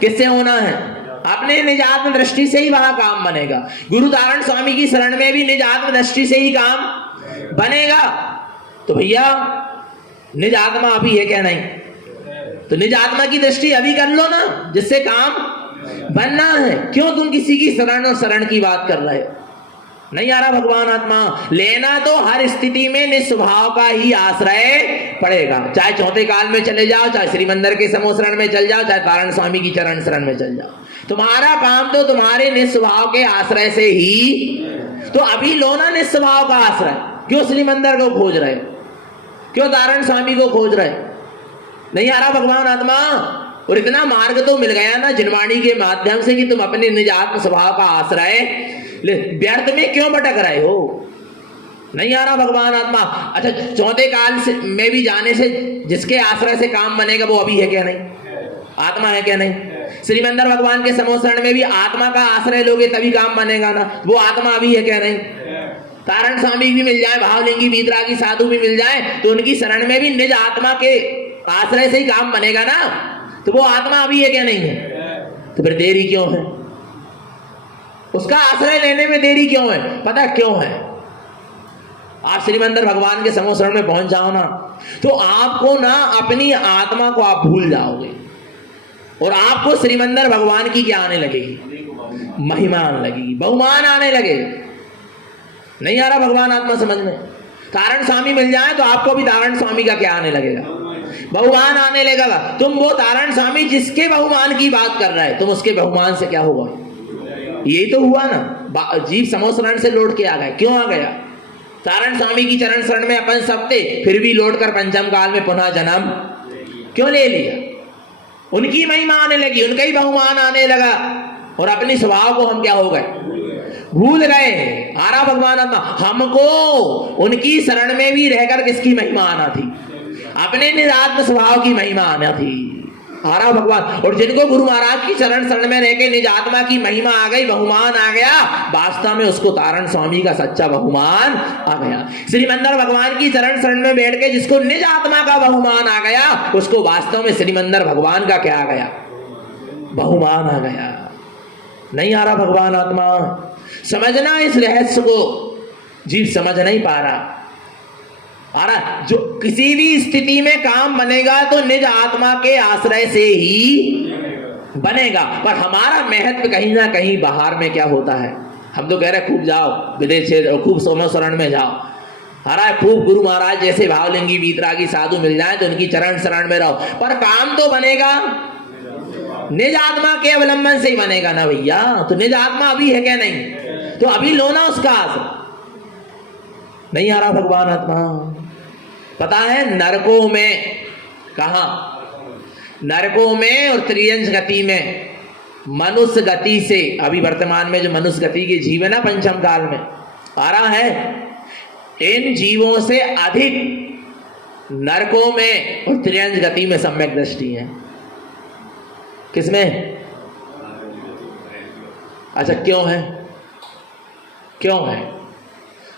किससे होना है? अपने निज आत्म दृष्टि से ही वहां काम बनेगा। गुरु तारण स्वामी की शरण में भी निज आत्म दृष्टि से ही काम बनेगा। तो भैया निज आत्मा अभी है क्या? नहीं। तो निज आत्मा की दृष्टि अभी कर लो ना, जिससे काम बनना है। क्यों तुम किसी की शरण और शरण की बात कर रहे हो? नहीं आ रहा भगवान आत्मा लेना तो हर स्थिति में निस्वभाव का ही आश्रय पड़ेगा। चाहे चौथे काल में चले जाओ, चाहे श्री मंदिर के समूह शरण में चल जाओ, चाहे तारण स्वामी की चरण शरण में चल जाओ, तुम्हारा काम तो तुम्हारे निस्वभाव के आश्रय से ही। तो अभी लो ना निस्वभाव का आश्रय। क्यों श्री मंदिर को खोज रहे? क्यों तारण स्वामी को खोज रहे? नहीं आ रहा भगवान आत्मा। और इतना मार्ग तो मिल गया ना जिनवाणी के माध्यम से कि तुम अपने निज आत्म स्वभाव का आश्रय व्यर्थ में क्यों भटक रहे हो? नहीं आ रहा भगवान आत्मा। अच्छा, चौथे काल से में भी जाने से जिसके आश्रय से काम बनेगा वो अभी है क्या? नहीं। आत्मा है क्या? नहीं। श्रीमंदर भगवान के समोसरण में भी आत्मा का आश्रय लोगे तभी काम बनेगा ना, वो आत्मा अभी है क्या? नहीं। तारण स्वामी भी मिल जाए, भावलिंगी वीतरागी साधु भी मिल जाए, तो उनकी शरण में भी निज आत्मा के आश्रय से ही काम बनेगा ना, तो वो आत्मा अभी है क्या? नहीं है। तो फिर देरी क्यों है? उसका आश्रय लेने में देरी क्यों है? पता क्यों है? आप श्रीमंदिर भगवान के समोसरण में पहुंच जाओ ना, तो आपको ना अपनी आत्मा को आप भूल जाओगे और आपको श्रीमंदिर भगवान की क्या आने लगेगी? महिमा आने लगेगी, बहुमान आने लगेगी। नहीं आ रहा भगवान आत्मा समझ में? तारण स्वामी मिल जाए तो आपको भी तारण स्वामी का क्या आने लगेगा? बहुमान आने लगेगा। तुम वो तारण स्वामी जिसके बहुमान की बात कर रहे हैं, तुम उसके बहुमान से क्या होगा? यही तो हुआ ना, जीव समोसरण से लौट के आ गए। क्यों आ गया? तारण स्वामी की चरण शरण में अपन सब थे, फिर भी लौट कर पंचम काल में पुनः जन्म क्यों ले लिया? उनकी महिमा आने लगी, उनका ही बहुमान आने लगा और अपने स्वभाव को हम क्या हो गए? भूल गए। आ रहा भगवान आत्मा। हमको उनकी शरण में भी रहकर किसकी महिमा आना थी? अपने निजात्म स्वभाव की महिमा आना थी। आ रहा भगवान। और जिनको गुरु महाराज की चरण शरण में रह के निज आत्मा की महिमा आ गई, बहुमान आ गया, वास्तव में उसको तारण स्वामी का सच्चा बहुमान आ गया। श्रीमंदिर भगवान की चरण शरण में बैठ के जिसको निज आत्मा का बहुमान आ गया, उसको वास्तव में श्रीमंदिर भगवान का क्या आ गया? बहुमान आ गया। नहीं आ रहा भगवान आत्मा। समझना इस रहस्य को, जीव समझ नहीं पा रहा। आ रहा जो किसी भी स्थिति में काम बनेगा तो निज आत्मा के आश्रय से ही बनेगा। पर हमारा महत्व कहीं ना कहीं बाहर में क्या होता है? हम तो कह रहे खूब जाओ विदेश से, खूब सोमो शरण में जाओ, आ रहा है खूब गुरु महाराज जैसे भावलिंगी वीतरागी साधु मिल जाए तो उनकी चरण शरण में रहो। पर काम तो बनेगा निज आत्मा के अवलंबन से ही बनेगा ना भैया। तो निज आत्मा अभी है क्या? नहीं। तो अभी लो ना उसका आश्रय। नहीं आ रहा भगवान आत्मा। पता है नरकों में, कहा? नरकों में और त्रियंश गति में, मनुष्य गति से, अभी वर्तमान में जो मनुष्य गति के जीव है ना पंचम काल में आ रहा है, इन जीवों से अधिक नरकों में और त्रियंश गति में सम्यक दृष्टि है। किसमें? अच्छा, क्यों है? क्यों है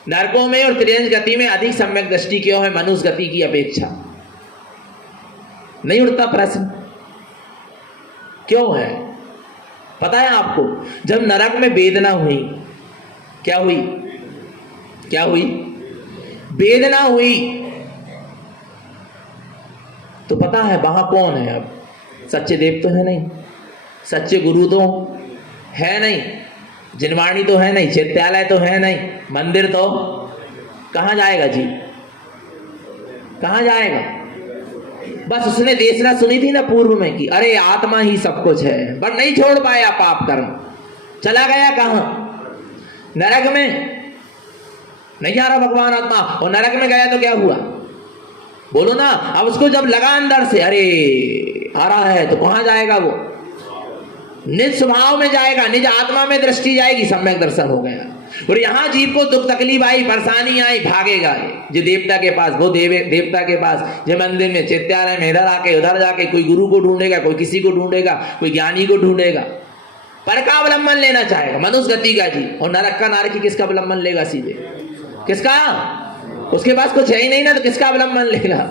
नरकों में और त्रियंश गति में अधिक सम्यक दृष्टि? क्यों है मनुष्य गति की अपेक्षा? नहीं उठता प्रश्न, क्यों है? पता है आपको? जब नरक में वेदना हुई, क्या हुई? क्या हुई? वेदना हुई। तो पता है वहां कौन है? अब सच्चे देव तो है नहीं, सच्चे गुरु तो है नहीं, जिनवाणी तो है नहीं, चित्तालय तो है नहीं, मंदिर तो कहां जाएगा जी? कहां जाएगा? बस उसने देशना सुनी थी ना पूर्व में कि अरे आत्मा ही सब कुछ है, पर नहीं छोड़ पाया पाप कर्म, चला गया कहां? नरक में। नहीं आ रहा भगवान आत्मा। और नरक में गया तो क्या हुआ? बोलो ना। अब उसको जब लगा अंदर से अरे आ रहा है, तो कहां जाएगा वो? निज स्वभाव में जाएगा, निज आत्मा में दृष्टि जाएगी, सम्यक दर्शन हो गया। और यहां जीव को दुख तकलीफ आई, परेशानी आई, भागेगा जो देवता के पास, वो देवता के पास, जो मंदिर में, चित्तालय में, इधर आके उधर जाके कोई गुरु को ढूंढेगा, कोई किसी को ढूंढेगा, कोई ज्ञानी को ढूंढेगा, पर का अवलंबन लेना चाहेगा? मनुष्य गति का जी। और नरक का नारकी किसका अवलंबन लेगा? सीधे किसका? उसके पास कुछ है ही नहीं ना, तो किसका अवलंबन लेगा?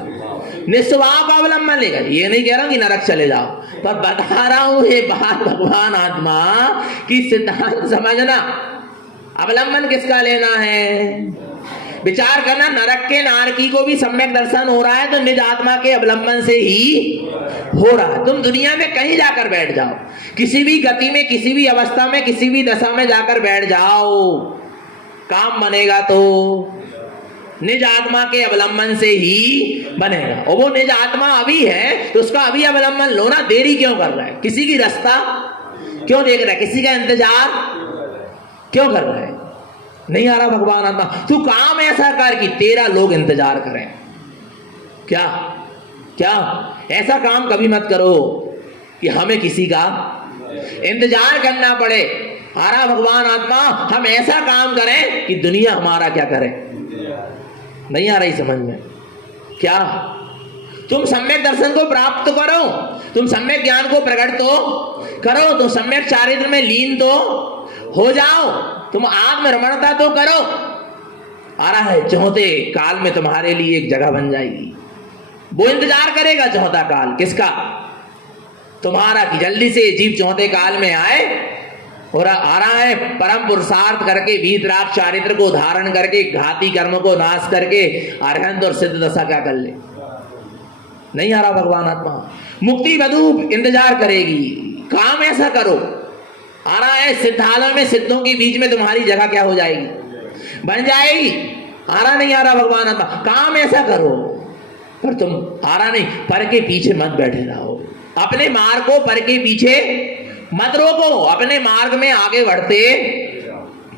निस्वभाव का अवलंबन लेगा। ये नहीं कह रहा कि नरक चले जाओ, पर बता रहा हूं ये बात भगवान आत्मा की सिद्धांत समझना। अवलंबन किसका लेना है? विचार करना, नरक के नारकी को भी सम्यक दर्शन हो रहा है तो निज आत्मा के अवलंबन से ही हो रहा है। तुम दुनिया में कहीं जाकर बैठ जाओ, किसी भी गति में, किसी भी अवस्था में, किसी भी दशा में जाकर बैठ जाओ, काम बनेगा तो निज आत्मा के अवलंबन से ही बनेगा। और वो निज आत्मा अभी है तो उसका अभी अवलंबन लो ना। देरी क्यों कर रहा है? किसी की रास्ता क्यों देख रहा है? किसी का इंतजार क्यों कर रहा है? नहीं आ रहा भगवान आत्मा, तू काम ऐसा कर कि तेरा लोग इंतजार करें। क्या क्या ऐसा काम कभी मत करो कि हमें किसी का इंतजार करना पड़े। आ रहा भगवान आत्मा, हम ऐसा काम करें कि दुनिया हमारा क्या करे। नहीं आ रही समझ में? क्या तुम सम्यक दर्शन को प्राप्त करो, तुम सम्यक ज्ञान को प्रकट तो करो, तुम सम्यक चारित्र में लीन तो हो जाओ, तुम आत्म रमणता तो करो। आ रहा है चौथे काल में तुम्हारे लिए एक जगह बन जाएगी। वो इंतजार करेगा चौथा काल किसका? तुम्हारा, कि जल्दी से जीव चौथे काल में आए। और आ रहा है परम पुरुषार्थ करके वीतराग चारित्र को धारण करके घाती कर्म को नाश करके अरहंत और सिद्ध दशा क्या कर ले। नहीं आ रहा भगवान आत्मा, मुक्ति बधू इंतजार करेगी। काम ऐसा करो। आ रहा है सिद्धालय में सिद्धों के बीच में तुम्हारी जगह क्या हो जाएगी? बन जाएगी। आ रहा नहीं आ रहा भगवान आत्मा, काम ऐसा करो। पर तुम आ रहा नहीं, पर के पीछे मत बैठे रहो, अपने मार्ग को पर के पीछे मत रोको, अपने मार्ग में आगे बढ़ते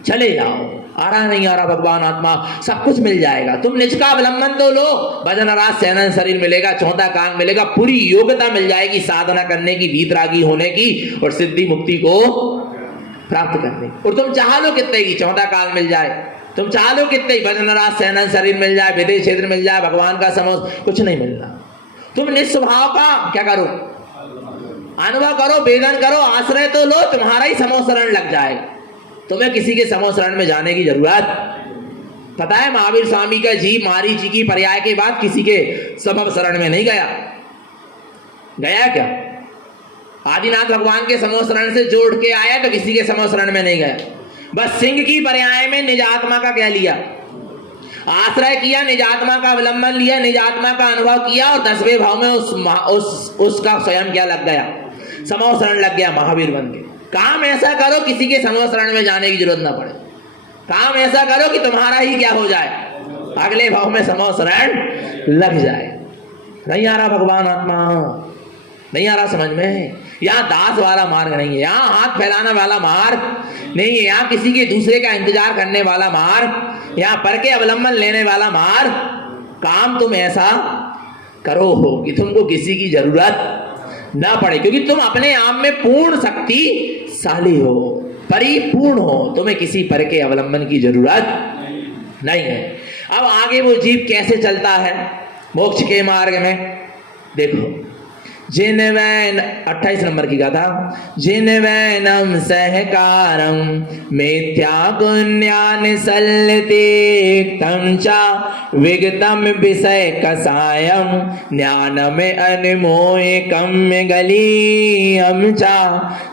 चले जाओ। आ रहा नहीं आ रहा भगवान आत्मा, सब कुछ मिल जाएगा। तुम निज का अवलंबन तो लो, भजन राज सहनन शरीर मिलेगा, चौथा काल मिलेगा, पूरी योग्यता मिल जाएगी साधना करने की, वीतरागी होने की और सिद्धि मुक्ति को प्राप्त करने की। और तुम चाह लो कितने की चौथा काल मिल जाए, तुम चाह लो कितने ही भजन राज सहनन शरीर मिल जाए, विदेश क्षेत्र मिल जाए, भगवान का समोस, कुछ नहीं मिलना। तुम निस्वभाव का क्या करो? अनुभव करो, वेदन करो, आश्रय तो लो, तुम्हारा ही समोह शरण लग जाए। तुम्हें किसी के समोह शरण में जाने की जरूरत। पता है महावीर स्वामी का जीव मारीची की पर्याय के बाद किसी के समोह शरण में नहीं गया। गया क्या? आदिनाथ भगवान के समोह शरण से जोड़ के आया तो किसी के समोह शरण में नहीं गया। बस सिंह की पर्याय में निज आत्मा का क्या लिया? आश्रय किया, निज आत्मा का अवलंबन लिया, निज आत्मा का अनुभव किया और 10वें भाव में उसका स्वयं क्या लग गया? समोह शरण लग गया, महावीर बन के। काम ऐसा करो किसी के समोह शरण में जाने की जरूरत ना पड़े। काम ऐसा करो कि तुम्हारा ही क्या हो जाए? अगले भाव में समोह शरण लग जाए। नहीं आ रहा भगवान आत्मा, नहीं आ रहा समझ में? यहाँ दास वाला मार्ग नहीं है, यहाँ हाथ फैलाने वाला मार्ग नहीं है, यहाँ किसी के दूसरे का इंतजार करने वाला मार्ग, यहाँ पर के अवलंबन लेने वाला मार्ग। काम तुम ऐसा करो हो कि तुमको किसी की जरूरत ना पड़े, क्योंकि तुम अपने आप में पूर्ण शक्तिशाली हो, परिपूर्ण हो, तुम्हें किसी पर के अवलंबन की जरूरत नहीं है। अब आगे वो जीव कैसे चलता है मोक्ष के मार्ग में? देखो, जिन वैन 28 नंबर की गाथा, जिन वैनम सहकारम मिथ्या पुण्यान सल्लते तम चा विगतम विषय कसायम ज्ञानम अनमोय कम्य गलीयम चा।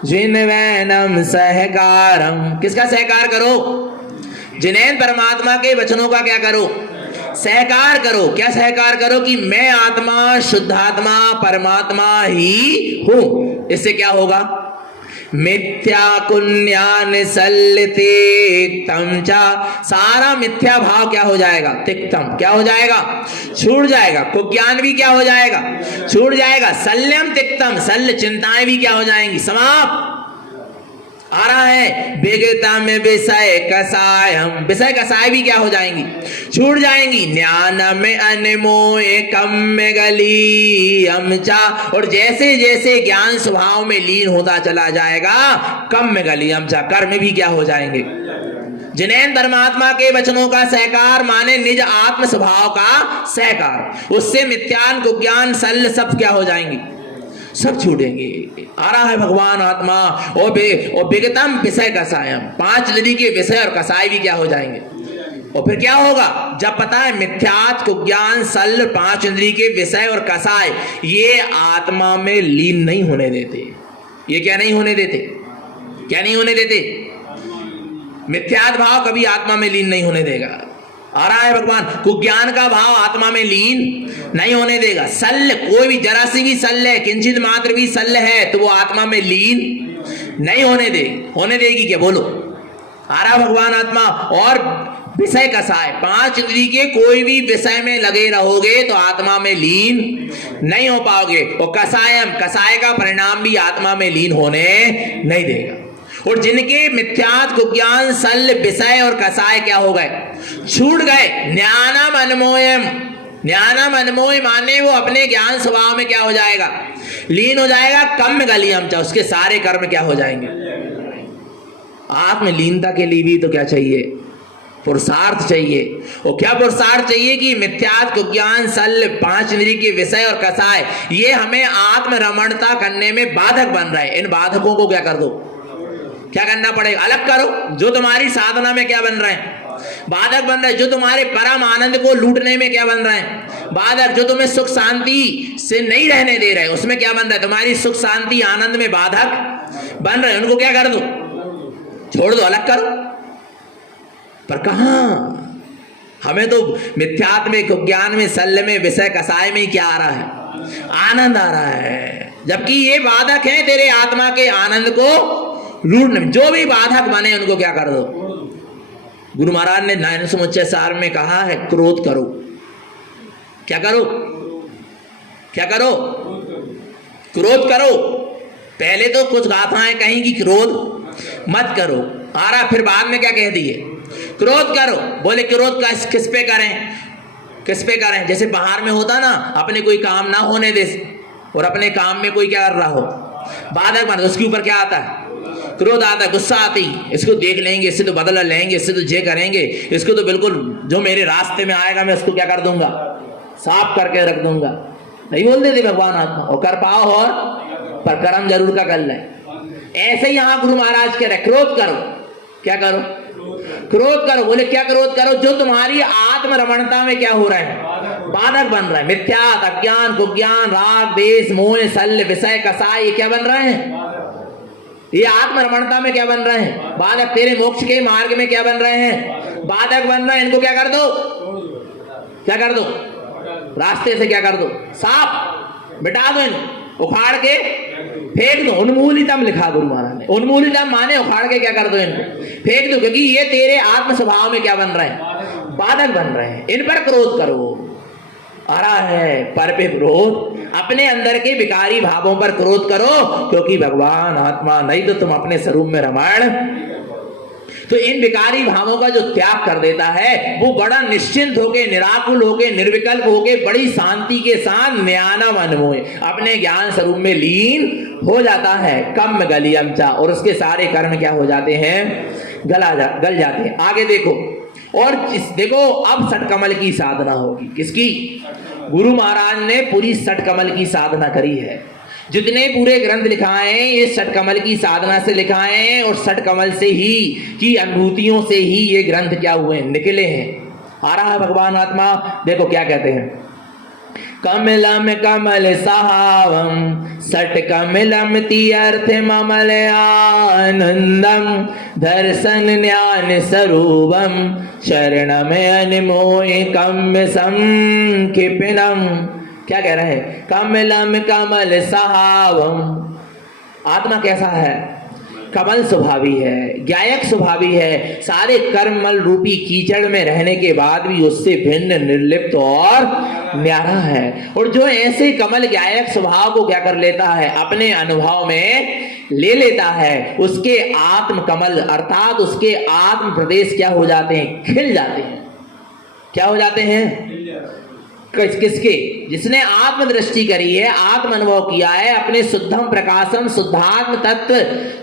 जिन वैनम सहकारम, किसका सहकार करो? जिनैन परमात्मा के वचनों का क्या करो? सहकार करो। क्या सहकार करो? कि मैं आत्मा, शुद्धात्मा, परमात्मा ही हूं। इससे क्या होगा? मिथ्या पुण्यान सल्लते तिक्तम, सारा मिथ्या भाव क्या हो जाएगा? तिक्तम, क्या हो जाएगा? छूट जाएगा। कुज्ञान भी क्या हो जाएगा? छूट जाएगा। सल्यम तिक्तम, सल्य चिंताएं भी क्या हो जाएंगी? समाप्त। आ रहा है विगतम विषय कसायम, विषय कसाय भी क्या हो जाएंगी? छूट जाएंगी। ज्ञान में अनमोय कम्य गलीयम चा, और जैसे जैसे ज्ञान स्वभाव में लीन होता चला जाएगा, कम्य गलीयम चा, कर्म भी क्या हो जाएंगे? जिनैन परमात्मा के वचनों का सहकार माने निज आत्म स्वभाव का सहकार, उससे मिथ्यान कुज्ञान सल सब क्या हो जाएंगी? सब छूटेंगे। आ रहा है भगवान आत्मा। और विगतम विषय कसायम, 5 नदी के विषय और कसाय भी क्या हो जाएंगे? और फिर क्या होगा? जब पता है मिथ्यात्व, कुज्ञान, सल, 5 इंद्रिय के विषय और कसाय ये आत्मा में लीन नहीं होने देते। ये क्या नहीं होने देते? क्या नहीं होने देते? मिथ्यात्व भाव कभी आत्मा में लीन नहीं होने देगा। आ रहा है भगवान? कुज्ञान का भाव आत्मा में लीन नहीं होने देगा। सल्ल, कोई भी जरा सी भी सल्ल है, किंचित मात्र भी सल्ल है तो वो आत्मा में लीन नहीं होने देगी क्या? बोलो। आ रहा भगवान आत्मा। और विषय कसाय, 5 इंद्रिय के कोई भी विषय में लगे रहोगे तो आत्मा में लीन नहीं हो पाओगे। और कसायम, कसाय का परिणाम भी आत्मा में लीन होने नहीं देगा। और जिनके मिथ्यात्व, कुज्ञान, सल, विषय और कसाय क्या हो गए? छूट गए। ज्ञानम अनमोयम, ज्ञानम अनमोय माने वो अपने ज्ञान स्वभाव में क्या हो जाएगा? लीन हो जाएगा। कम गलियम चा, उसके सारे कर्म क्या हो जाएंगे? आत्मलीनता के लिए भी तो क्या चाहिए? पुरुषार्थ चाहिए। और क्या पुरुषार्थ चाहिए? कि मिथ्यात्व, कुज्ञान, सल, 5 इंद्रिय के विषय और कसाय ये हमें आत्मरमणता करने में बाधक बन रहे हैं। इन बाधकों को क्या कर दो? क्या करना पड़ेगा? अलग करो। जो तुम्हारी साधना में क्या बन रहे हैं? बाधक बन रहे हैं। जो तुम्हारे परम आनंद को लूटने में क्या बन रहे हैं? बाधक। जो तुम्हें सुख शांति से नहीं रहने दे रहे, उसमें क्या बन रहा है? तुम्हारी सुख शांति आनंद में बाधक बन रहे हैं। उनको क्या कर दो? छोड़ दो, अलग करो। पर कहां? हमें तो मिथ्यात्व में, कुज्ञान में, सल में, विषय कसाय में ही क्या आ रहा है? आनंद आ रहा है। जबकि ये बाधक है तेरे आत्मा के आनंद को लूटने में। जो भी बाधक बने उनको क्या कर दो? गुरु महाराज ने नयन समुच्चय सार में कहा है क्रोध करो। क्या करो? क्या करो? क्रोध करो। पहले तो कुछ गाथाएं कहीं कि क्रोध मत करो। आ रहा फिर बाद में क्या कह दिए? क्रोध करो। बोले क्रोध का किस पे करें? किस पे करें? जैसे बाहर में होता ना, अपने कोई काम ना होने दे और अपने काम में कोई क्या कर रहा हो, बाधक बन, उसके ऊपर क्या आता है? क्रोध आता है, गुस्सा आती। इसको देख लेंगे, इससे तो बदला लेंगे, इससे तो ये करेंगे, इसको तो बिल्कुल जो मेरे रास्ते में आएगा मैं उसको क्या कर दूंगा? साफ करके रख दूंगा। नहीं बोलते थे भगवान आत्मा? और कर पाओ और पर कर्म जरूर का कर ले। ऐसे ही यहां गुरु महाराज कह रहे क्रोध करो। क्या करो? क्रोध करो। बोले क्या क्रोध करो? जो तुम्हारी आत्मरमणता में क्या हो रहा है? बाधक बन रहा है। मिथ्यात्व, अज्ञान, कुज्ञान, राग, द्वेष, मोह, सल, विषय, कसाय ये क्या बन रहे हैं? ये आत्मरमणता में क्या बन रहे हैं? बाधक। तेरे मोक्ष के मार्ग में क्या बन रहे हैं? बाधक बन रहे हैं। इनको क्या कर दो? क्या कर दो? रास्ते से क्या कर दो? साफ मिटा दो, इनको उखाड़ के फेंक दो। उन्मूलितम लिखा गुरु महाराज ने। उन्मूलितम माने उखाड़ के क्या कर दो? इनको फेंक दो, क्योंकि ये तेरे आत्म स्वभाव में क्या बन रहे हैं? बाधक बन रहे हैं। इन पर क्रोध करो। आ रहा है पर पे क्रोध। अपने अंदर के विकारी भावों पर क्रोध करो, क्योंकि भगवान आत्मा नहीं तो तुम अपने स्वरूप में रमण। तो इन विकारी भावों का जो त्याग कर देता है वो बड़ा निश्चिंत होके, निराकुल होके, निर्विकल्प होके, बड़ी शांति के साथ ज्ञानम अनमोय अपने ज्ञान स्वरूप में लीन हो जाता है। कम गलियम चा, और उसके सारे कर्म क्या हो जाते हैं? गल जाते हैं। आगे देखो। और देखो अब षटकमल की साधना होगी। किसकी? गुरु महाराज ने पूरी षटकमल की साधना करी है। जितने पूरे ग्रंथ लिखाए ये षटकमल की साधना से लिखाए, और षटकमल से ही की अनुभूतियों से ही ये ग्रंथ क्या हुए? निकले हैं। आ रहा है भगवान आत्मा। देखो क्या कहते हैं? कमलम कमल सहावम सट कमलम तीर्थ ममल आनंदम दर्शन ज्ञान स्वरूपम शरणम अनमोय कम्य संकिपिनम। क्या कह रहे हैं? कमलम कमल सहावम। आत्मा कैसा है? कमल स्वभावी है, ज्ञायक स्वभावी है। सारे कर्मल रूपी कीचड़ में रहने के बाद भी उससे भिन्न, निर्लिप्त और न्यारा है। और जो ऐसे कमल ज्ञायक स्वभाव को क्या कर लेता है? अपने अनुभव में ले लेता है, उसके आत्म कमल अर्थात उसके आत्म प्रदेश क्या हो जाते हैं? खिल जाते हैं। क्या हो जाते हैं? किसके? जिसने आत्मदृष्टि करी है, आत्म अनुभव किया है, अपने शुद्धम प्रकाशम शुद्धात्म तत्व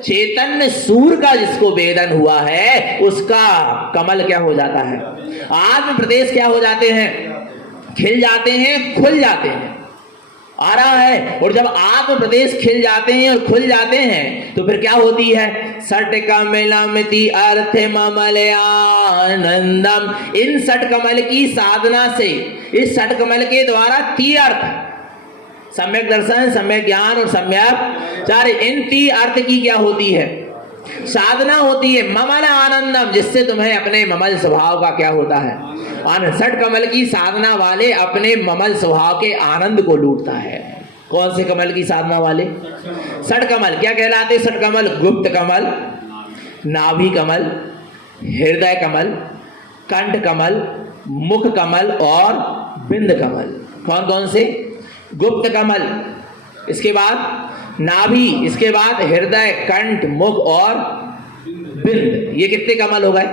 चैतन्य सूर्य का जिसको वेदन हुआ है, उसका कमल क्या हो जाता है? आत्म प्रदेश क्या हो जाते हैं? खिल जाते हैं, खुल जाते हैं। आ रहा है। और जब आत्म प्रदेश खिल जाते हैं और खुल जाते हैं तो फिर क्या होती है? सट कमलमति अर्थ ममलया आनंदम। इन षट कमल की साधना से, इस षट कमल के द्वारा 3 अर्थ, सम्यक दर्शन, सम्यक ज्ञान और सम्यक चार, इन 3 अर्थ की क्या होती है? साधना होती है। ममल आनंदम, जिससे तुम्हें अपने ममल स्वभाव का क्या होता है? आनंद। षट कमल की साधना वाले अपने ममल स्वभाव के आनंद को लूटता है। कौन से कमल की साधना वाले? षट कमल। क्या कहलाते षट कमल? गुप्त कमल, नाभि कमल, हृदय कमल, कंठ कमल, मुख कमल और बिंद कमल। कौन कौन से? गुप्त कमल, इसके बाद नाभि, इसके बाद हृदय, कंठ, मुख और बिंद। ये कितने कमल हो गए?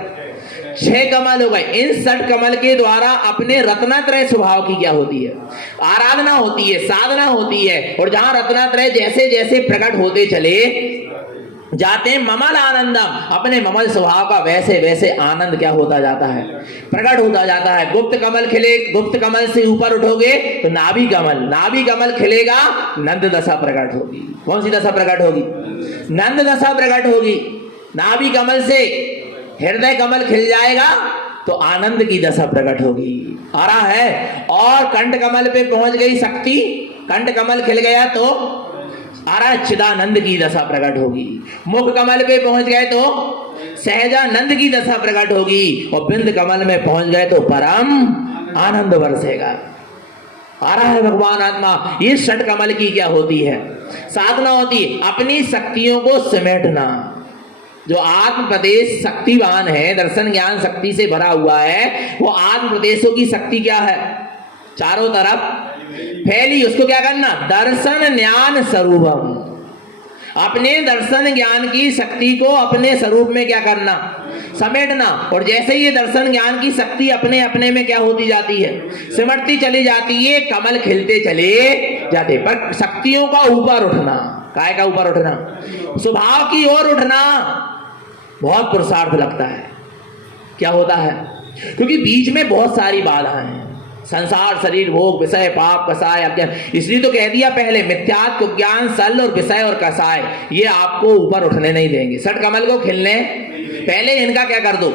6 कमल हो गए। इन षट कमल के द्वारा अपने रत्नात्रय स्वभाव की क्या होती है? आराधना होती है, साधना होती है। और जहां रत्नात्रय जैसे जैसे प्रकट होते चले जाते हैं, ममल आनंदम, अपने ममल स्वभाव का वैसे वैसे आनंद क्या होता जाता है? प्रकट होता जाता है। गुप्त कमल खिले, गुप्त कमल से ऊपर उठोगे तो नाभि कमल, नाभि कमल खिलेगा, नंद दशा प्रकट होगी। कौन सी दशा प्रकट होगी? नंद दशा प्रकट होगी। नाभि कमल से हृदय कमल खिल जाएगा तो आनंद की दशा प्रकट होगी। आ रहा है। और कंठ कमल पे पहुंच गई शक्ति, कंठ कमल खिल गया तो आ रहा है चिदानंद की दशा प्रकट होगी। मुख कमल पे पहुंच गए तो सहजानंद की दशा प्रकट होगी। और बिंद कमल में पहुंच गए तो परम आनंद बरसेगा। आ रहा है भगवान आत्मा। ये षट कमल की क्या होती है? साधना होती है। अपनी शक्तियों को समेटना। जो आत्म प्रदेश शक्तिवान है, दर्शन ज्ञान शक्ति से भरा हुआ है, वो आत्म प्रदेशों की शक्ति क्या है? चारों तरफ फैली। उसको क्या करना? दर्शन ज्ञान स्वरूपम। अपने दर्शन ज्ञान की शक्ति को अपने स्वरूप में क्या करना? समेटना। और जैसे ये दर्शन ज्ञान की शक्ति अपने अपने में क्या होती जाती है? सिमटती चली जाती है, कमल खिलते चले जाते। पर शक्तियों का ऊपर उठना, काय का ऊपर उठना? स्वभाव की ओर उठना बहुत पुरुषार्थ लगता है। क्या होता है? क्योंकि बीच में बहुत सारी बाधाएं हैं। संसार, शरीर, भोग, विषय, पाप, कसाय, अज्ञान। इसलिए तो कह दिया पहले, मिथ्यात्व, ज्ञान, सल और विषय और कसाय, ये आपको ऊपर उठने नहीं देंगे। षट कमल को खिलने पहले इनका क्या कर दो?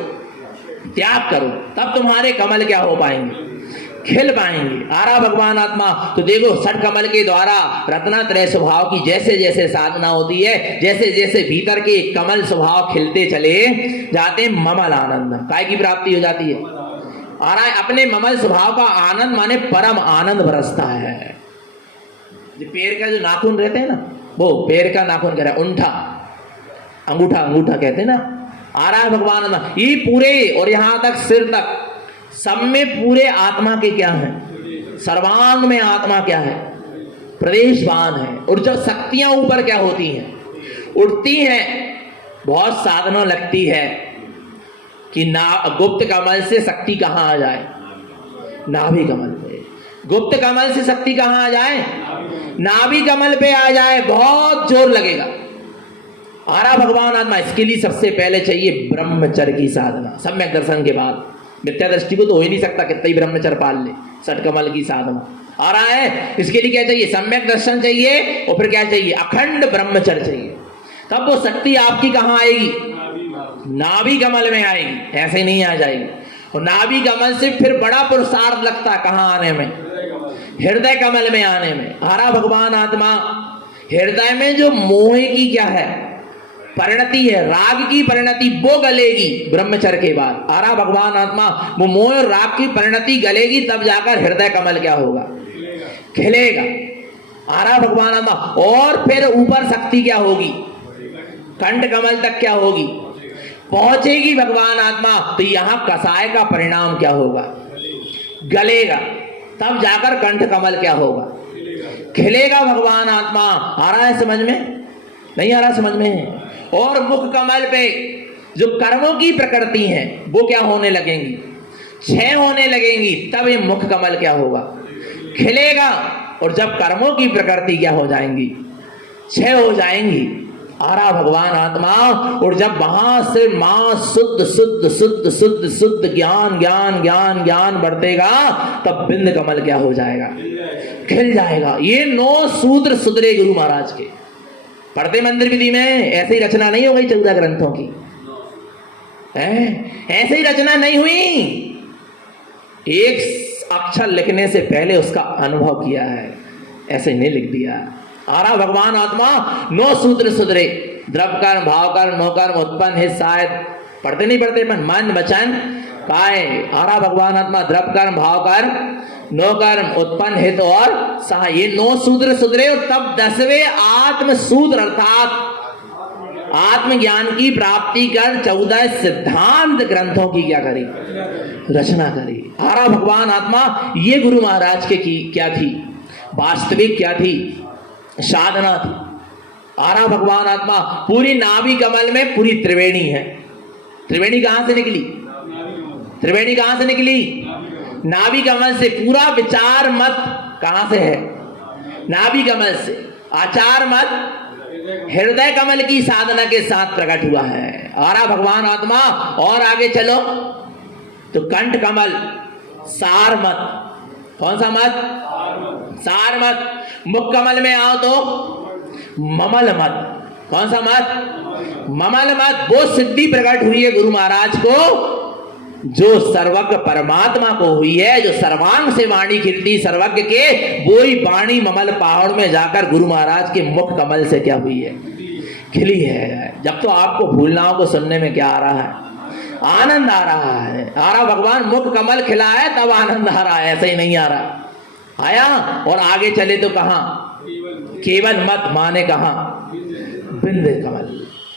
त्याग करो, तब तुम्हारे कमल क्या हो पाएंगे? खिल पाएंगे। आरा भगवान आत्मा। तो देखो, षट कमल के द्वारा रत्नात्रय स्वभाव की जैसे जैसे साधना होती है, जैसे जैसे भीतर के कमल स्वभाव खिलते चले जाते, ममल आनंद, काय की प्राप्ति हो जाती है? आ रहा है। अपने ममल स्वभाव का आनंद माने परम आनंद बरसता है। जो पैर का जो नाखून रहते हैं ना, वो पैर का नाखून कह रहा है, उंठा, अंगूठा, अंगूठा कहते हैं ना। आ रहा है भगवान आत्मा। ये पूरे और यहां तक सिर तक सब में पूरे आत्मा के क्या है? सर्वांग में आत्मा क्या है? प्रदेशवान है। और जब शक्तियां ऊपर क्या होती हैं? उठती हैं। बहुत साधना लगती है कि ना गुप्त कमल से शक्ति कहां आ जाए? नाभि कमल पे। गुप्त कमल से शक्ति कहां आ जाए? नाभि कमल पे आ जाए। बहुत जोर लगेगा। आरा भगवान आत्मा। इसके लिए सबसे पहले चाहिए ब्रह्मचर्य की साधना। सम्यक दर्शन के बाद मिथ्या दृष्टि को तो हो ही नहीं सकता, कितना ही ब्रह्मचर्य पाल ले। षट कमल की साधना आ रहा है। इसके लिए क्या चाहिए? सम्यक दर्शन चाहिए। और फिर क्या चाहिए? अखंड ब्रह्मचर्य चाहिए। तब वो शक्ति आपकी कहां आएगी? नाभि कमल में आएगी। ऐसे नहीं आ जाएगी। और नाभि कमल से फिर बड़ा पुरुषार्थ लगता है कहां आने में? हृदय कमल में आने में। आरा भगवान आत्मा। हृदय में जो मोह की क्या है? परिणति है, राग की परिणति, वो गलेगी ब्रह्मचर्य के बाद। आरा भगवान आत्मा। वो मोह और राग की परिणति गलेगी, तब जाकर हृदय कमल क्या होगा? खिलेगा। आरा भगवान आत्मा। और फिर ऊपर शक्ति क्या होगी? कंठ कमल तक क्या होगी? पहुंचेगी भगवान आत्मा। तो यहां कसाय का परिणाम क्या होगा? गलेगा। तब जाकर कंठ कमल क्या होगा? खिलेगा भगवान आत्मा। आ रहा है समझ में? नहीं आ रहा समझ में? और मुख कमल पे जो कर्मों की प्रकृति है वो क्या होने लगेंगी? क्षय होने लगेंगी। तब ये मुख कमल क्या होगा? खिलेगा। और जब कर्मों की प्रकृति क्या हो जाएंगी? क्षय हो जाएंगी। आरा भगवान आत्मा। और जब वहां से मां शुद्ध शुद्ध शुद्ध शुद्ध शुद्ध ज्ञान ज्ञान ज्ञान ज्ञान बढ़तेगा, तब बिंद कमल क्या हो जाएगा? खिल जाएगा। ये 9 सूत्र सुधरे गुरु महाराज के। पढ़ते मंदिर विधि में ऐसी रचना नहीं हो गई 14 ग्रंथों की। ऐसे ही रचना नहीं हुई, एक अक्षर लिखने से पहले उसका अनुभव किया है, ऐसे नहीं लिख दिया। आरा भगवान आत्मा 9 सूत्र सुधरे, द्रव्य कर्म, भाव कर्म, नो कर्म, उत्पन्न हित, शायद पढ़ते नहीं पढ़ते पर मन वचन काय। आरा भगवान आत्मा द्रव्य कर्म, भाव कर्म, नो कर्म, उत्पन्न हित और सहाय, ये 9 सूत्र सुधरे। और तब 10वें आत्म सूत्र अर्थात आत्मज्ञान की प्राप्ति कर 14 सिद्धांत ग्रंथों की क्या करी, रचना करी। आरा भगवान आत्मा ये गुरु महाराज के की क्या थी, वास्तविक क्या थी, साधना थी। आरा भगवान आत्मा पूरी नाभि कमल में पूरी त्रिवेणी है। त्रिवेणी कहां से निकली, त्रिवेणी कहां से निकली, नाभि कमल से। पूरा विचार मत कहां से है, नाभि कमल से। आचार मत हृदय कमल की साधना के साथ प्रकट हुआ है आरा भगवान आत्मा। और आगे चलो तो कंठ कमल, सार मत, कौन सा मत, सार मत। मुख कमल में आओ तो ममल मत, कौन सा मत, ममल मत। वो सिद्धि प्रकट हुई है गुरु महाराज को जो सर्वज्ञ परमात्मा को हुई है, जो सर्वांग से वाणी खिलती सर्वज्ञ के, वो ही वाणी ममल पहाड़ में जाकर गुरु महाराज के मुख कमल से क्या हुई है, खिली है। जब तो आपको भूलनाओं को सुनने में क्या आ रहा है, आनंद आ रहा है। आरा भगवान मुख कमल खिला है तब आनंद आ रहा है, ऐसे ही नहीं आ रहा। आया और आगे चले तो कहां, केवल मत माने कहां, बिंद कमल।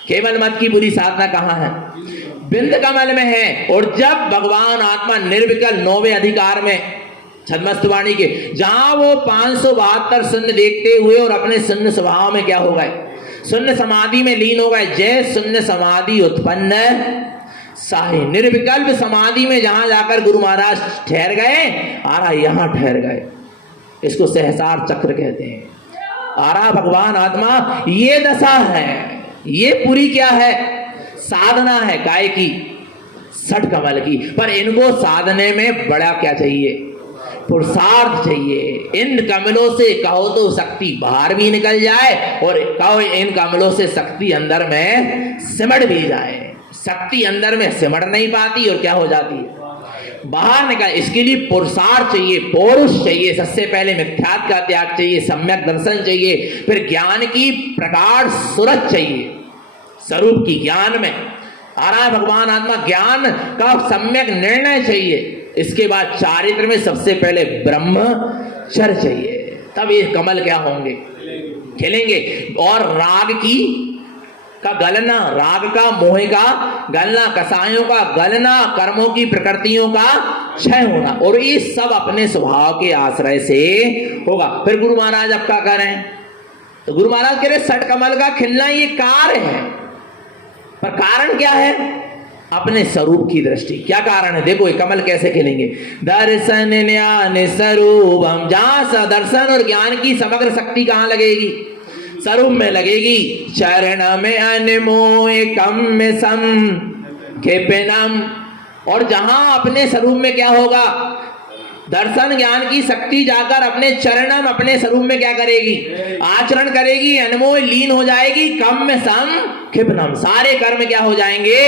केवल मत की पूरी साधना कहां है, बिंद कमल में है। और जब भगवान आत्मा निर्विकल 9वें अधिकार में छद्मस्तवाणी के, जहां वो 572 शून्य देखते हुए और अपने शून्य स्वभाव में क्या हो गए, शून्य समाधि में लीन हो गए। जय शून्य समाधि उत्पन्न साहि, निर्विकल्प समाधि में जहां जाकर गुरु महाराज ठहर गए, आरा यहां ठहर गए। इसको सहसार चक्र कहते हैं। आरा भगवान आत्मा ये दशा है, ये पूरी क्या है, साधना है काय की, 60 कमल की। पर इनको साधने में बड़ा क्या चाहिए, पुरुषार्थ चाहिए। इन कमलों से कहो तो शक्ति बाहर भी निकल जाए और कहो इन कमलों से शक्ति अंदर में सिमट भी जाए। शक्ति अंदर में सिमट नहीं पाती और क्या हो जाती है, बाहर निकल। इसके लिए पुरुषार्थ चाहिए, पौरुष चाहिए। सबसे पहले मिथ्यात्व का त्याग चाहिए, सम्यक दर्शन चाहिए, फिर ज्ञान की प्रगाढ़ सूरत चाहिए स्वरूप की। ज्ञान में आरा भगवान आत्मा ज्ञान का सम्यक निर्णय चाहिए। इसके बाद चारित्र में सबसे पहले ब्रह्मचर्य चाहिए, तब ये कमल क्या होंगे, खिलेंगे। और राग की का गलना, राग का मोह का गलना, कसायों का गलना, कर्मों की प्रकृतियों का क्षय होना, और ये सब अपने स्वभाव के आश्रय से होगा। फिर गुरु महाराज अब क्या करें, तो गुरु महाराज कह रहे 60 कमल का खिलना ये कार्य है, पर कारण क्या है, अपने स्वरूप की दृष्टि। क्या कारण है, देखो ये कमल कैसे खिलेंगे। दर्शन ज्ञान स्वरूपम, जहां सा दर्शन और ज्ञान की समग्र शक्ति कहां लगेगी, स्वरूप में लगेगी। चरण में अनमोह कम में सम खेपनम, और जहां अपने स्वरूप में क्या होगा, दर्शन ज्ञान की शक्ति जाकर अपने चरणम, अपने स्वरूप में क्या करेगी, आचरण करेगी, अनमोह लीन हो जाएगी। कम में सम क्षिपनम, सारे कर्म क्या हो जाएंगे,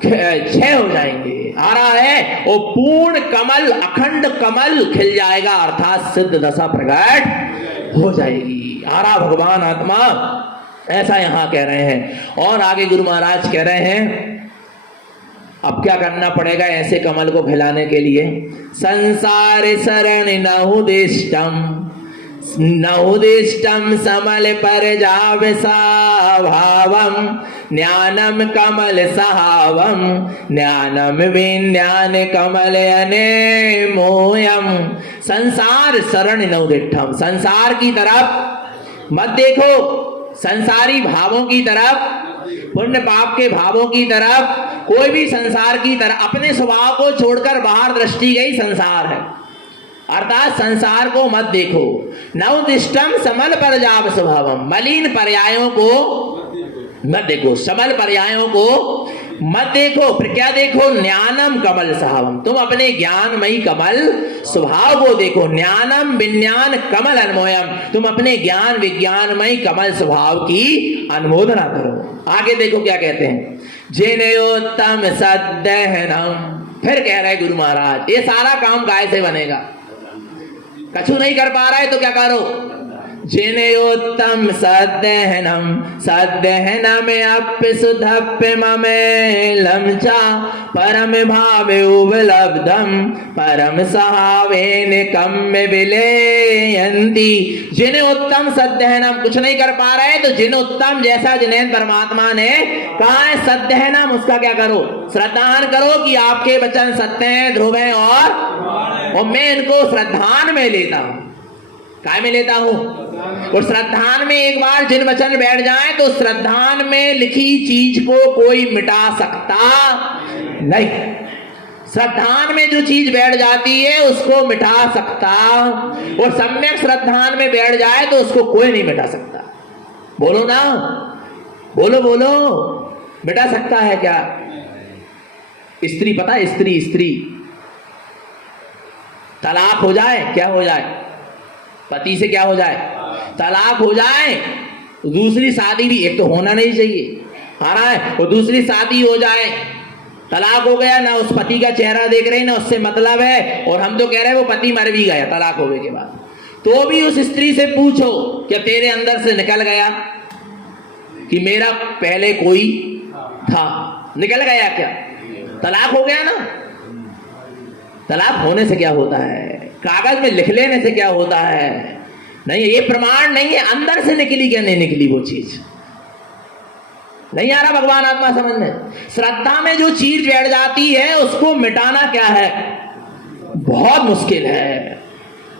क्षय हो जाएंगे। आ रहा है वो पूर्ण कमल, अखंड कमल खिल जाएगा, अर्थात सिद्ध दशा प्रकट हो जाएगी। आरा भगवान आत्मा ऐसा यहां कह रहे हैं। और आगे गुरु महाराज कह रहे हैं अब क्या करना पड़ेगा ऐसे कमल को खिलाने के लिए। संसार शरण नहुदिष्टम समल पर जाव भावम, ज्ञानम कमल सहावम, ज्ञानम विज्ञान कमल अनेमोयम। संसार शरण नहुदिष्टम, संसार की तरफ मत देखो, संसारी भावों की तरफ, पुण्य पाप के भावों की तरफ, कोई भी संसार की तरफ अपने स्वभाव को छोड़कर बाहर दृष्टि गई संसार है, अर्थात संसार को मत देखो। नवदिष्टम समल पर जाव स्वभावम, मलिन पर्यायों को मत देखो, समल पर्यायों को मत देखो। फिर क्या देखो, ज्ञानम कमल सहावम, तुम अपने ज्ञानमयी कमल स्वभाव को देखो। ज्ञानम विज्ञान कमल अन्मोयम, तुम अपने ज्ञान विज्ञानमयी कमल स्वभाव की अनुमोदना करो। आगे देखो क्या कहते हैं, जिनोत्तम सद्दहनम। फिर कह रहे गुरु महाराज ये सारा काम गाय से बनेगा, कछु नहीं कर पा रहा है तो क्या करो, जिनोत्तम सद्दहनम सद्दहनम अप्य सुधप्य ममेलम च परम भावे उपलब्धम परम सहावेन कम्य विलेयन्ति। जिनोत्तम सद्दहनम, कुछ नहीं कर पा रहे तो जिनोत्तम, जैसा जिनेन परमात्मा ने कहा है सद्दहनम, उसका क्या करो, श्रद्धान करो कि आपके वचन सत्य हैं, ध्रुव हैं और मैं इनको श्रद्धान में लेता हूं। काय में लेता हूं? और श्रद्धान में एक बार जिन वचन बैठ जाए तो श्रद्धान में लिखी चीज को कोई मिटा सकता नहीं। श्रद्धान में जो चीज बैठ जाती है उसको मिटा सकता, और सम्यक श्रद्धान में बैठ जाए तो उसको कोई नहीं मिटा सकता। बोलो ना, बोलो बोलो, मिटा सकता है क्या? स्त्री, पता है स्त्री तलाक हो जाए, क्या हो जाए, पति से क्या हो जाए, तलाक हो जाए, दूसरी शादी भी, एक तो होना नहीं चाहिए आ रहा है, और दूसरी शादी हो जाए, तलाक हो गया, ना उस पति का चेहरा देख रहे ना उससे मतलब है, और हम तो कह रहे हैं वो पति मर भी गया तलाक होने के बाद, तो भी उस स्त्री से पूछो क्या तेरे अंदर से निकल गया कि मेरा पहले कोई था? निकल गया क्या? तलाक हो गया ना। तलाक होने से क्या होता है, कागज में लिख लेने से क्या होता है? नहीं, ये प्रमाण नहीं है अंदर से निकली क्या नहीं निकली वो चीज। नहीं आ रहा भगवान आत्मा समझ में? श्रद्धा में जो चीज बैठ जाती है उसको मिटाना क्या है, बहुत मुश्किल है।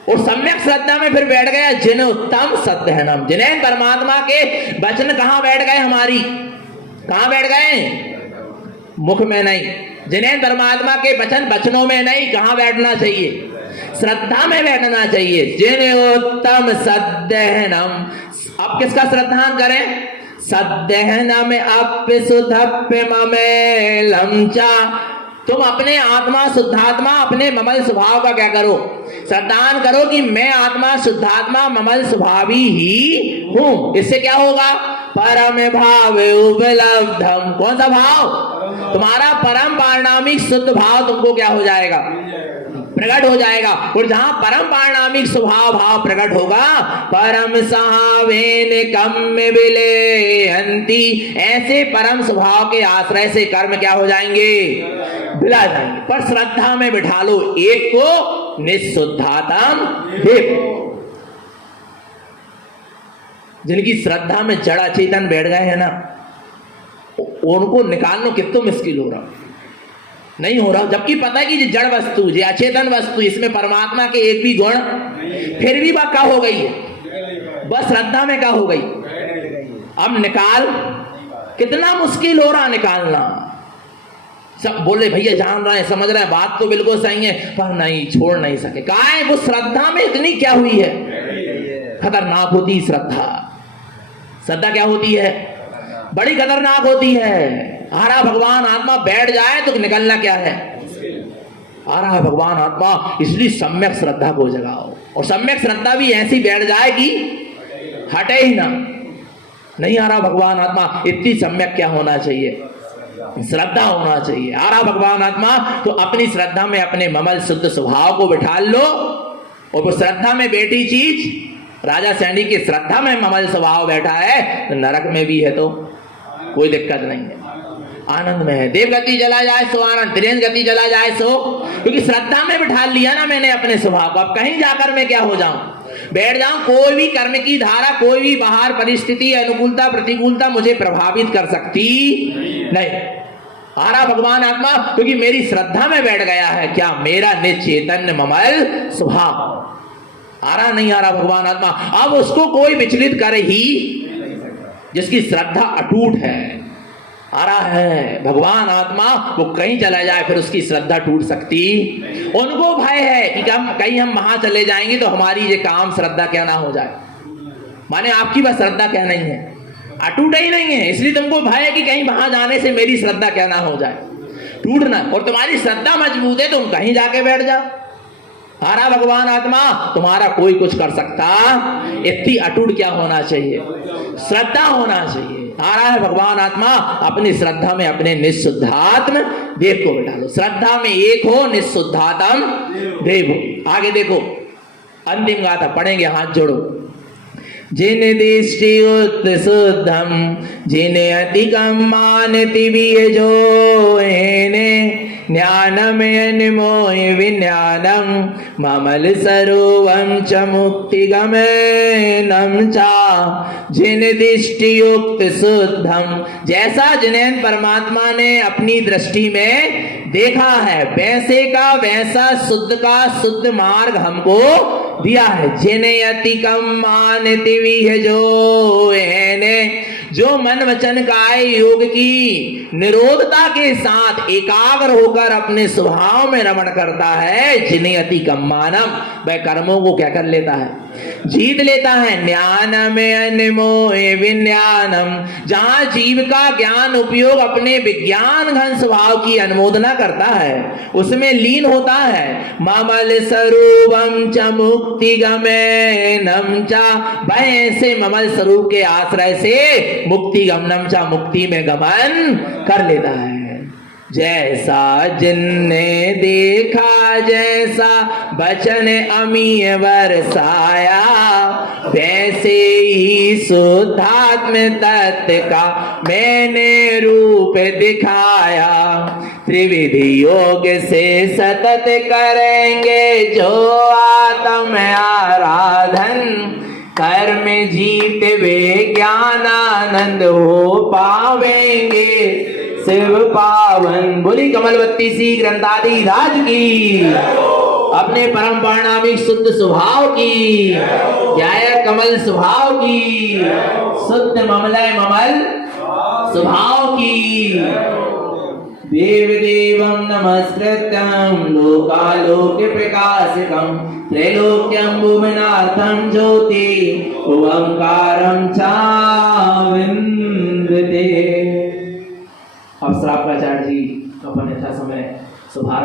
और सम्यक श्रद्धा में फिर बैठ गया जिनोत्तम सद्दहनम। जिन्हें परमात्मा के वचन कहां बैठ गए, हमारी कहां बैठ गए, मुख में नहीं। जिन्हें परमात्मा के वचन वचनों में नहीं, कहां बैठना चाहिए, श्रद्धा में बैठना चाहिए। जिनोत्तम सद्दहनम, अब किसका श्रद्धान करें, सद्दहनम अप्य शुद्धप्य ममेलम च। तुम अपने आत्मा शुद्धात्मा अपने ममल स्वभाव का क्या करो, श्रद्धान करो कि मैं आत्मा शुद्धात्मा ममल स्वभावी ही हूं। इससे क्या होगा, परम भाव उपलब्धम। कौन सा भाव, तुम्हारा परम पारणामिक शुद्ध भाव तुमको क्या हो जाएगा, प्रकट हो जाएगा। और जहां परम पारणामिक स्वभाव भाव प्रकट होगा, परम सहावेन कम्य विलेयन्ति, ऐसे परम स्वभाव के आश्रय से कर्म क्या हो जाएंगे, बिला जाएंगे। पर श्रद्धा में बिठा लो एक को, निःशुद्धातम देखो। जिनकी श्रद्धा में जड़ अचेतन बैठ गए हैं ना, उनको निकालना कितना मुश्किल हो रहा, नहीं हो रहा। जबकि पता है कि जड़ वस्तु, ये अचेतन वस्तु, इसमें परमात्मा के एक भी गुण, फिर भी वह क्या हो गई है, बस श्रद्धा में क्या हो गई। अब निकाल, कितना मुश्किल हो रहा निकालना। सब बोले भैया जान रहे हैं, समझ रहे हैं, बात तो बिल्कुल सही है, पर नहीं, छोड़ नहीं सके। कहा है वो श्रद्धा में इतनी क्या हुई है, खतरनाक होती श्रद्धा। श्रद्धा क्या होती है, बड़ी खतरनाक होती है। आ रहा भगवान आत्मा बैठ जाए तो निकलना क्या है, आ रहा है भगवान आत्मा। इसलिए सम्यक श्रद्धा को जगाओ, और सम्यक श्रद्धा भी ऐसी बैठ जाए कि हटे ही ना। नहीं आ रहा भगवान आत्मा, इतनी सम्यक क्या होना चाहिए, श्रद्धा होना चाहिए। आ रहा भगवान आत्मा तो अपनी श्रद्धा में अपने ममल शुद्ध स्वभाव को बिठा लो, और वो श्रद्धा में बैठी चीज, राजा सैनी की श्रद्धा में ममल स्वभाव बैठा है तो नरक में भी है तो कोई दिक्कत नहीं है, आनंद में है। देव गति चला जाए सो आनंद, त्रियन गति चला जाए सो, क्योंकि श्रद्धा में बिठा लिया ना मैंने अपने स्वभाव को। अब कहीं जाकर मैं क्या हो जाऊं, बैठ जाऊं, कोई भी कर्म की धारा, कोई भी बाहर परिस्थिति, अनुकूलता प्रतिकूलता मुझे प्रभावित कर सकती नहीं। आ रहा भगवान आत्मा क्योंकि मेरी श्रद्धा में बैठ गया है क्या, मेरा निचेतन ममल स्वभाव। आ रहा नहीं आ रहा भगवान आत्मा, अब उसको कोई विचलित करे ही, जिसकी श्रद्धा अटूट है। आ रहा है भगवान आत्मा, वो कहीं चला जाए फिर उसकी श्रद्धा टूट सकती। उनको भय है कि कहीं हम वहां चले जाएंगे तो हमारी ये काम श्रद्धा क्या ना हो जाए, माने आपकी बस श्रद्धा क्या नहीं है, अटूट ही नहीं है। इसलिए तुमको भय है कि कहीं वहां जाने से मेरी श्रद्धा क्या ना हो जाए, टूटना। और तुम्हारी श्रद्धा मजबूत है, तुम कहीं जाके बैठ जाओ। हारा भगवान आत्मा, तुम्हारा कोई कुछ कर सकता, इतनी अटूट क्या होना चाहिए, श्रद्धा होना चाहिए। आ रहा है भगवान आत्मा, अपनी श्रद्धा में अपने निःशुद्धात्म देव को बिठा लो। श्रद्धा में एक हो, निःशुद्धात्म देव हो। आगे देखो अंतिम गाथा पढ़ेंगे, हाथ जोड़ो। जिन दृष्टि उत शुद्धम जिन अधिकम मानति बीजो एने ज्ञानम अनमोह विज्ञानम ममल सरोवम च मुक्ति गमनम चा। जिन दृष्टि युक्त शुद्धम, जैसा जिन्हें परमात्मा ने अपनी दृष्टि में देखा है वैसे का वैसा शुद्ध का शुद्ध मार्ग हमको दिया है। जिन्हें अति कम मानति जो एने, जो मन वचन काय योग की निरोधता के साथ एकाग्र होकर अपने स्वभाव में रमण करता है, जिन्हें अति कम मानम, वह कर्मों को क्या कर लेता है, जीत लेता है। ज्ञानम अनमोह विज्ञानम, जहां जीव का ज्ञान उपयोग अपने विज्ञान घन स्वभाव की अनुमोदना करता है, उसमें लीन होता है। ममल स्वरूपम च मुक्ति गमनम चा, वह ऐसे ममल स्वरूप के आश्रय से मुक्ति गमनम चा, मुक्ति में गमन कर लेता है। जैसा जिनने देखा जैसा वचन अमीय बरसाया, वैसे ही शुद्धात्म तत्व का मैंने रूप दिखाया। त्रिविधि योग से सतत करेंगे जो आत्म आराधन, कर्म जीत वे ज्ञान आनंद हो पावेंगे शिव पावन। बोली कमलवती सी ग्रंथादि राज की, अपने परम पारणामिक शुद्ध स्वभाव की, न्याय कमल स्वभाव की, शुद्ध ममलय ममल स्वभाव की। देव देवं नमस्कृत्यं लोकालोक प्रकाशकं त्रैलोक्यं भुवनार्थं ज्योति ओंकारं च विन्दते। अब श्रावकाचार्य जी अपन यथा समय सुधार